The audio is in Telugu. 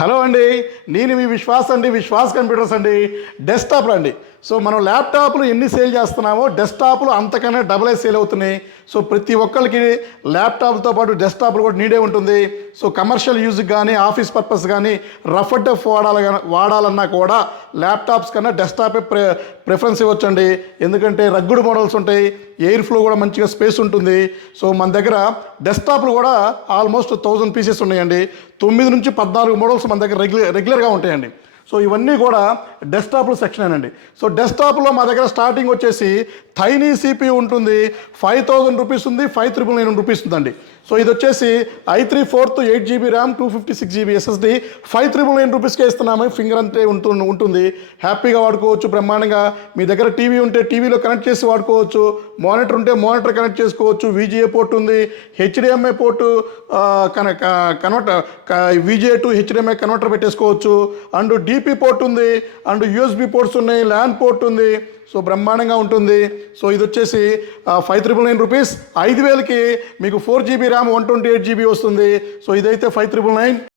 హలో అండి, నేను మీ విశ్వాస్ అండి, విశ్వాస్ కంప్యూటర్స్ అండి. డెస్క్టాప్లు అండి. సో మనం ల్యాప్టాప్లు ఎన్ని సేల్ చేస్తున్నామో డెస్క్టాప్లు అంతకన్నా డబుల్ సేల్ అవుతున్నాయి. సో ప్రతి ఒక్కరికి ల్యాప్టాప్తో పాటు డెస్క్టాప్లు కూడా నీడే ఉంటుంది. సో కమర్షియల్ యూజ్కి కానీ ఆఫీస్ పర్పస్ కానీ రఫ్ అండ్ టఫ్ వాడాలన్నా కూడా ల్యాప్టాప్స్ కన్నా డెస్క్టాపే ప్రిఫరెన్స్ ఇవ్వచ్చండి. ఎందుకంటే రగ్గుడు మోడల్స్ ఉంటాయి, ఎయిర్ ఫ్లో కూడా మంచిగా స్పేస్ ఉంటుంది. సో మన దగ్గర డెస్క్టాప్లు కూడా ఆల్మోస్ట్ 1000 పీసెస్ ఉన్నాయండి. 9 నుంచి 14 మోడల్స్ మన దగ్గర రెగ్యులర్గా ఉంటాయండి. సో ఇవన్నీ కూడా డెస్క్టాప్లు సెక్షన్ అండి. సో డెస్క్టాప్లో మా దగ్గర స్టార్టింగ్ వచ్చేసి థైనీ సిపియు ఉంటుంది, 5000 రూపీస్ ఉంది, 5999 రూపీస్ ఉందండి. సో ఇది వచ్చేసి i3 4th 8GB RAM 256GB SSD 5999 రూపీస్కే ఇస్తున్నాము. ఫింగర్ అంతే ఉంటుంది, హ్యాపీగా వాడుకోవచ్చు బ్రహ్మాండంగా. మీ దగ్గర టీవీ ఉంటే టీవీలో కనెక్ట్ చేసి వాడుకోవచ్చు, మానిటర్ ఉంటే మానిటర్ కనెక్ట్ చేసుకోవచ్చు, VGA పోర్ట్ ఉంది, HDMI port converter VGA to HDMI converter పెట్టేసుకోవచ్చు, అండ్ DP పోర్ట్ ఉంది, అండ్ USB పోర్ట్స్ ఉన్నాయి, ల్యాన్ పోర్ట్ ఉంది. సో బ్రహ్మాండంగా ఉంటుంది. సో ఇది వచ్చేసి 5999 రూపీస్. 5000కి మీకు 4GB ర్యామ్ 128GB వస్తుంది. సో ఇదైతే 5999.